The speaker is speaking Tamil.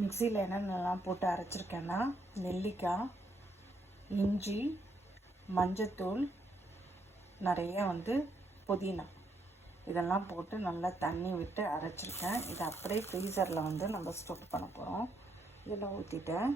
மிக்சியில் என்னென்னலாம் போட்டு அரைச்சிருக்கேன்னா நெல்லிக்காய், இஞ்சி, மஞ்சத்தூள், நிறைய புதினா இதெல்லாம் போட்டு நல்லா தண்ணி விட்டு அரைச்சிருக்கேன். இதை அப்படியே ஃப்ரீசரில் நம்ம ஸ்டோர் பண்ண போகிறோம். இதில் ஊற்றிட்டேன்.